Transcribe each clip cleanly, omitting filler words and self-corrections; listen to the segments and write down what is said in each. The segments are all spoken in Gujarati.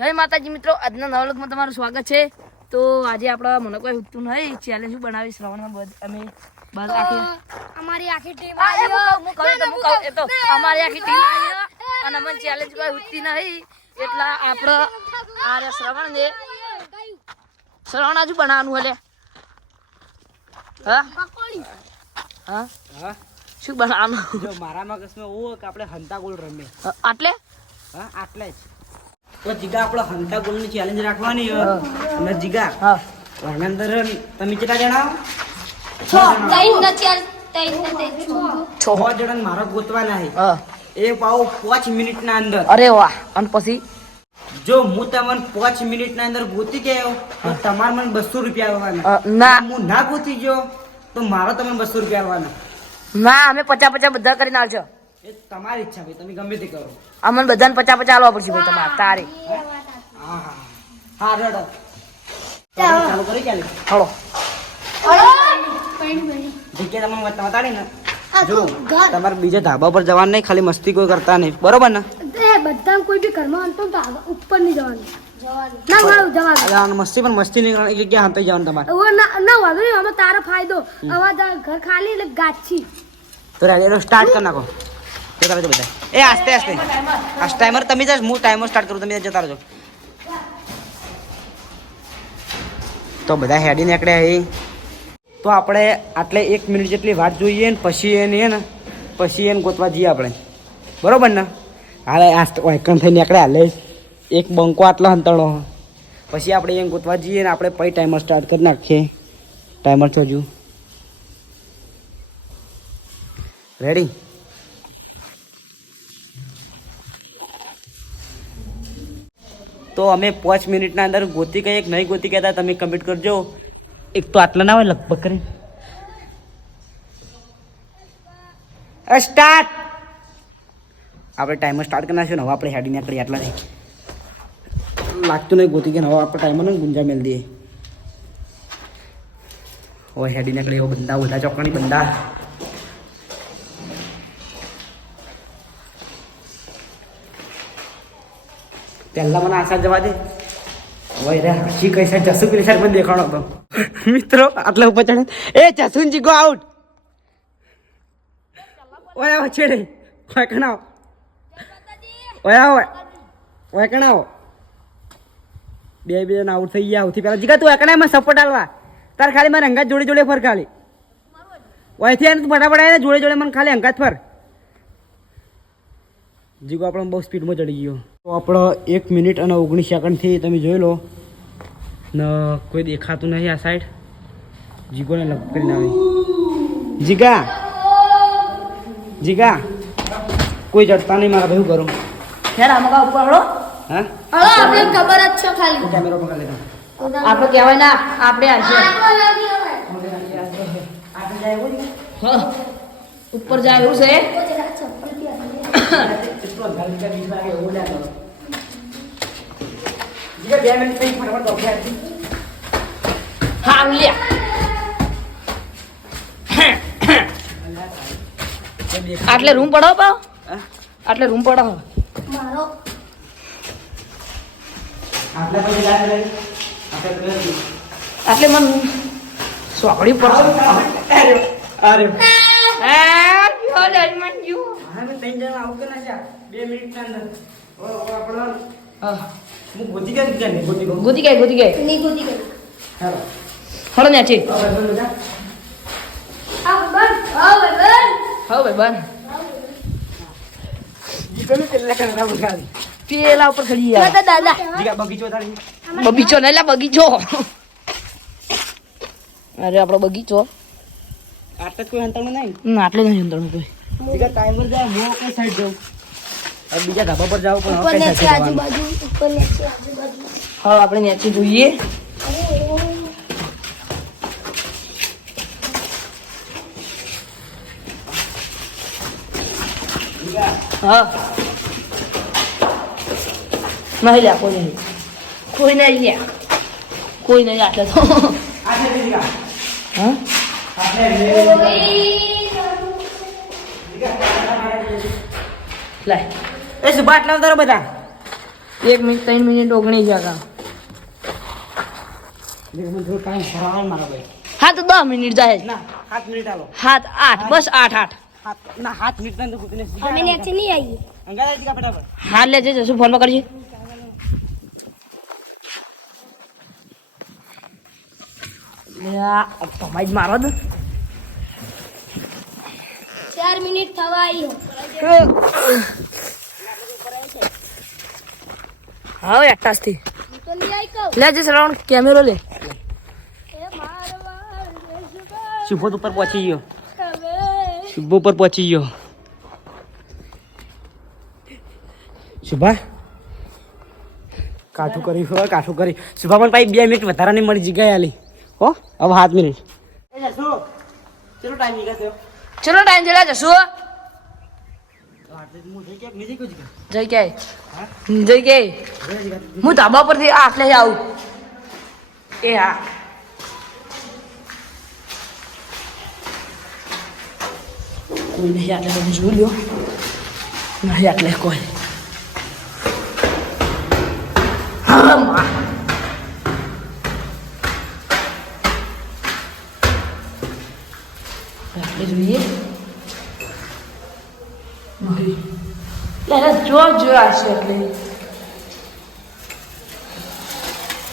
જય માતાજી મિત્રો, આજના નવા વ્લોગમાં તમારું સ્વાગત છે. તો આજે આપણા મને કોઈ ઉઠતું નહીં, ચેલેન્જ બનાવી શ્રાવણમાં અમે બસ અમારી આખી ટીમ અમારી આખી ટીમ અને અમને ચેલેન્જ કોઈ ઉઠતી નહીં એટલે આપણે આ શ્રાવણ ને શ્રાવણ આજુ બનાવવાનું હલે. હા હા હા શું બનાવવાનું? જો મારા મગજમાં એવું કે આપણે હંતાગોળ રમીએ. આટલે હા આટલે જ તો જીગા આપણે હંતાગોળની ચેલેન્જ રાખવાની અને જીગા હા આના અંદર તમે કેટલા જણા છ જણા મારો ગોતવાના છે. હા એ પાવ 5 મિનિટના અંદર. અરે વાહ. અને પછી જો હું તમને 5 મિનિટના અંદર ગોતી ગયો તો તમારે મને 200 રૂપિયા આવવાના. ના હું ના ગોતી ગયો તો મારો તમને 200 રૂપિયા આવવાના. ના, અમે 50-50 બધા કરીને આવજો. એ તમારી ઈચ્છા ભાઈ, તમે ગમે તે કરો. અમને બધાને 50-50 આલવા પડશે ભાઈ તમારે તારે. હા હા હા રેડો ચાલુ કરી ચાલે હળો જગ્યા તમને બતાડી ને. જો તમારે બીજા ધાબા પર જવાનું નહીં, ખાલી મસ્તી કોઈ કરતા નહીં, બરોબર ને? બધા કોઈ બી ઘરમાં અંતો તો ઉપર નહીં જવાનું. ના વાળું જવાનું. મસ્તી પણ મસ્તી નહીં કરવાની, એક જગ્યા હાંતે જવાનું તમારે. ના વાંધો નહીં, આમાં તારો ફાયદો. અવાજ ઘર ખાલી એટલે ગાછી. તો રેડી સ્ટાર્ટ કરી નાખો. જતા રહેજો બધા. એ આસ્તે આસ્તે આ ટાઈમર તમે જ, હું ટાઈમર સ્ટાર્ટ કરું, તમે જતા રહેજો. તો બધા હેડી નીકળ્યા એ. તો આપણે આટલે 1 મિનિટ જેટલી વાત જોઈએ ને પછી એને ગોતવા જઈએ આપણે, બરોબર ને? હાલે આ વાયકણ થઈ નીકળ્યા, હાલે એક બંકો આટલો હંતાણો, પછી આપણે એને ગોતવા જઈએ ને આપણે પછી ટાઈમર સ્ટાર્ટ કરી નાખીએ. ટાઈમર ચોજુ રેડી. તો અમે 5 મિનિટના અંદર ગોતી કહીએ કે નહીં ગોતી કહેતા તમે કમેન્ટ કરજો. એક તો આટલા ના હોય લગભગ કરી સ્ટાર્ટ. આપણે ટાઈમર સ્ટાર્ટ કરી નાખ્યો ને હવે આપણે હેડી નીકળીએ. આટલાથી લાગતું નહીં ગોતી કે હવે આપણે ટાઈમર ને ગુંજા મેળ દઈએ. હવે હેડી નીકળીએ. એવો બંદા બધા ચોકડી બંદા. પહેલા મને આશા જવા દે. હવે હસી કઈ સાઈડ જસુ પેલી સાઈડ પણ દેખાણો હતો. મિત્રો આટલા ઉપર ચડે. એ જસુનજી ગો આઉટ. ઓય છેડે ઓય કણાવ ઓય ઓય કણાવ. બે જણા આઉટ થઈ ગયા. સૌથી પહેલા જીગા તું એકણામાં સપોર્ટ આલવા. તાર ખાલી મને અંગાત જોડે જોડે ફર ખાલી. ઓયથી આને તું ફટાફટ આવે જોડે જોડે મને ખાલી અંગાત ફર. જીગો આપણો બહુ સ્પીડમાં ચડી ગયો. તો આપણો 1 મિનિટ અને 19 સેકન્ડથી તમે જોઈ લો ને કોઈ દેખાતું નહીં. આ સાઈડ જીગોને લગ કરીને આવી. જીગા જીગા કોઈ ચડતા નહીં મારા ભાઈ, કરું ખેર આમાં ઉપર હળો. હા આપણે ખબર જ છે ખાલી. કેમેરો પકડ લેતા. આપણે કહેવાય ના આપણે આવશે. હા ઉપર જાય એવું છે. હા લ્યા આટલે રૂમ પડો પાવ. આટલે રૂમ પડો. મારો આટલે મન સોકડી પર. અરે ગોતી ગઈ. નહીં ગોતી ગઈ. હળો ને છે. આ બંધ હવે બંધ. હવે ભાઈ બન પેલા ઉપર ખડી દાદા દાદા બગીચો નહીં લા બગીચો. અરે આપણો બગીચો આટલે કોઈ હંતાણું નહીં. આટલે નહીં અંતરનું કોઈ. ટાઈમર જાય હું કઈ સાઈડ જાઉં. બીજા ધાબા પર જાવ પણ ઉપર કઈ ને સાઈડ આજુબાજુ ઉપર ને આજુબાજુ. હવે આપણે નેચે જોઈએ. હા નહીં લ્યા કોઈ નહીં. કોઈ નહીં લ્યા કોઈ નહીં આટલે તો. હા લાય એ સુભા આટલા ઉતારો બધા. 1 મિનિટ 3 મિનિટ 19 સેકન્ડ. મને થોડો ટાઈમ ભરાવો મારા ભાઈ. હા તો 10 મિનિટ જાય. ના 7 મિનિટ આલો. 7 8 બસ 8 ના 7 મિનિટ તો કુતને અમે નેચે નહીં આવીએ. અંગારા ટીકા ફટાફટ. હા લે જશું ફોન પકડજે. તમારી જ મારો દે. 4 મિનિટ થવા આવી. હા એકટાસથી તો નહીં આવી કહું. લે જે શ્રાવણ કેમેરો લે. એ મારવા શુભો ઉપર પહોંચી ગયો. હવે શુભો ઉપર પહોંચી ગયો. શુભા કાઠું કરી હવે કાઠું કરી. શુભા પણ ભાઈ 2 મિનિટ વધારાની મળી જગ્યાએ આલી. હો હવે 7 મિનિટ. ચલો ટાઈમ નીકળ્યો. ચલો ટાઈમ છે લે જશું. જઈ ક્યાંય જઈ ક્યાંય હું ધાબા પરથી આટલે આવું. એ હા કોઈ નહીં આટલે તમે જોઈ લ્યો. નહીં આટલે કોઈ. હા માં આટલે જોઈએ. નહીં જો જોયા છે એટલે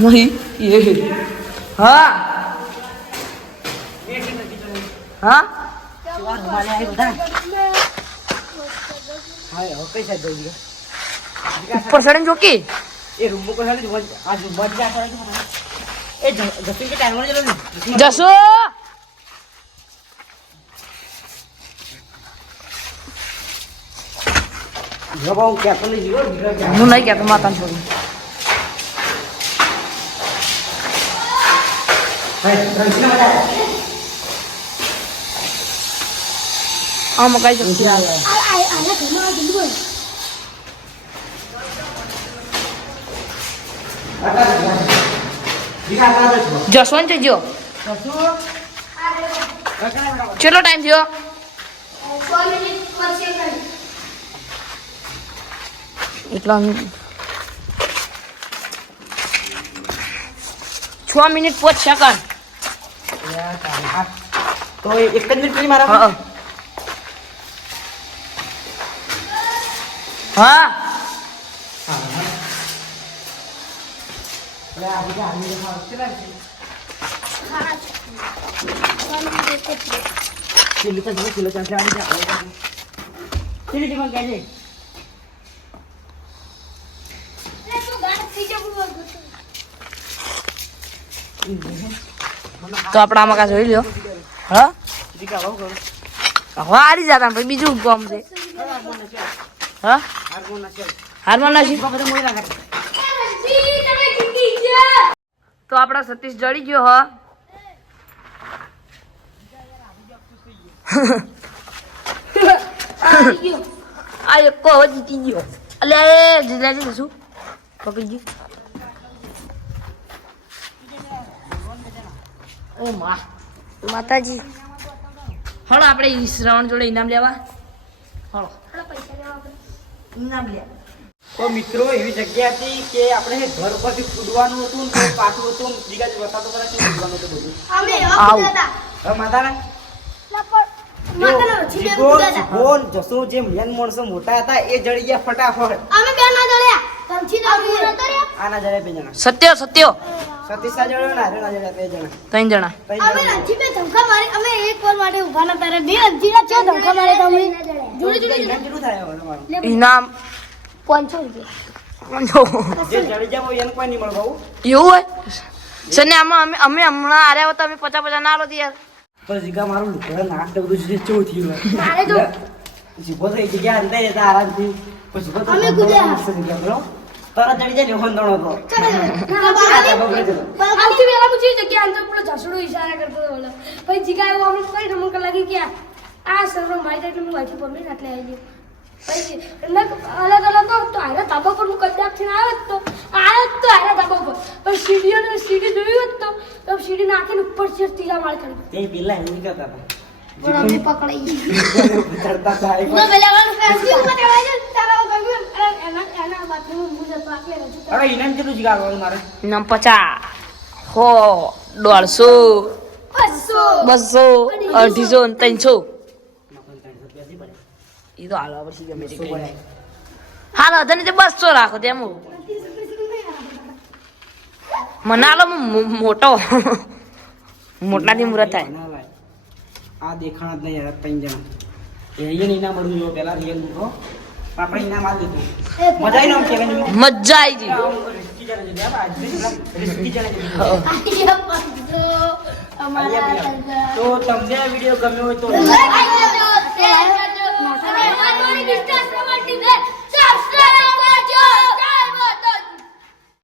નહીં એ હા હા ઉપર ચડીને જોકી એ રૂમ કોઈ હાલી આ રૂમ બાજુ આ એ જતી કે ટાઈમ મળે જલો જશો. જો બાઉ કે તો લઈ ગયો હું નહીં કહેતો માતાને છોડું. આ મકાઈ જતી આવે. આના ઘરમાં આ જલ્દી બોલ. જશવંત જો કેટલો ટાઈમ થયો? 6 મિનિટ પછી કરી. એટલા 6 મિનિટ 5 સેકન્ડ. તો એક જ મિનિટ કરી મારા હા હા કિલો ચાલશે આવી જાય કિલો જીવન કહે છે. તો આપણે આમાં કાં જોઈ લ્યો. હા હવે આરી જતા પછી બીજું કામ છે. હા હારમાં નાખી. તો આપણા સતીશ જડી ગયો હ. આ એક હવે જીતી ગયો. અલ્યા એ જીજાજી શું પકડી ગયું. ઓ માં માતાજી હળો આપણે શ્રવણ જોડે ઇનામ લેવા. હળો પૈસા લેવા આપણે. ઇનામ લે. તો મિત્રો એવી જગ્યા હતી કે આપણે ઘર પરથી કૂદવાનું હતું ને કોઈ પાછું હતું ને બીજા વરસાદ પર કૂદવાનું હતું બધું. અમે આવું. હવે માતાને માતાના જીભે કૂદ્યા હતા. બોલ જસો જે મેન માણસો મોટા હતા એ જડી ગયા ફટાફટ. અમે બે ના જડ્યા. તમથી દારૂ નતો રે. આના જડ્યા બે જણા. સત્યો સત્યો સતીશા જડ્યો ને આર્યના જડ્યા બે જણા. 3 જણા. ત્રણ અમે જણા. રણજીતે ધમકા મારી. અમે એક વાર માટે ઊભા નતા રે. બે રણજીના ચો ધમકા મારે તો અમે જોડે જોડે ઇનામ કેટલું થાય હવે તમારું? ઇનામ 500 રૂપિયા. જે જડી જાય એને કોઈ નહીં મળે બહુ. એવું હોય સને આમાં અમે હમણાં આર્યા હતા. અમે 50 ના આલો યાર. પણ જીગા મારું લુકડા નાક ને બધું જે ચેવું થયું હોય. મારે તો જીભો તો એક જગ્યા અંદર જતા આરામથી પછી જીભો તો અમે અંદર કૂદ્યા. મસ્ત જગ્યા બરો. તરત ચડી જાય ને હોંદણો તો. આવતી વેલા પૂછી જગ્યા અંદર પેલો જસડો ઈશારા કરતો હતો ઓલો. પછી જીગા એવો અમને કઈ નમક લાગી કે આ સર્વ મારી એટલે હું વાંચી પડી ને એટલે આવી ગયો. પછી એટલે અલગ અલગ તો આરા ધાબા પર હું કદાચ થી આવ્યો તો આરા ધાબા પર પણ સીડી જોયું હોત તો સીડી નાખીને ઉપર તીરા માર કરી. તે પેલા એમ કરતા હતા. પણ અમે પકડાઈ ચડતા હતા એક તો પેલા વાળું ફેન્સી ઉપર ચડાઈ તારા ગમ્યું એના બાથરૂમ હું જતો આટલે રજૂ અરે ઇનામ કેટલું જ ગાળવાનું મારે નમ 50 100 150 200 250 300 એ તો હાલવા પછી ગમે તે કઈ હાલો તને તે 200 રાખો તેમ મનાલો મોટો મોટલાથી મુરત થાય ના લાય. આ દેખાણ જ નહીં યાર 3 જણા એ અહીંયા ઇનામ મળ્યું જો પેલા રિયલ મૂકો આપણે ઇનામ આ લીધું મજા આવી ને આમ કહેવાની મજા આવી ગઈ રિસ્કી ચેલેન્જ તો તમને આ વિડીયો ગમ્યો હોય તો અમારા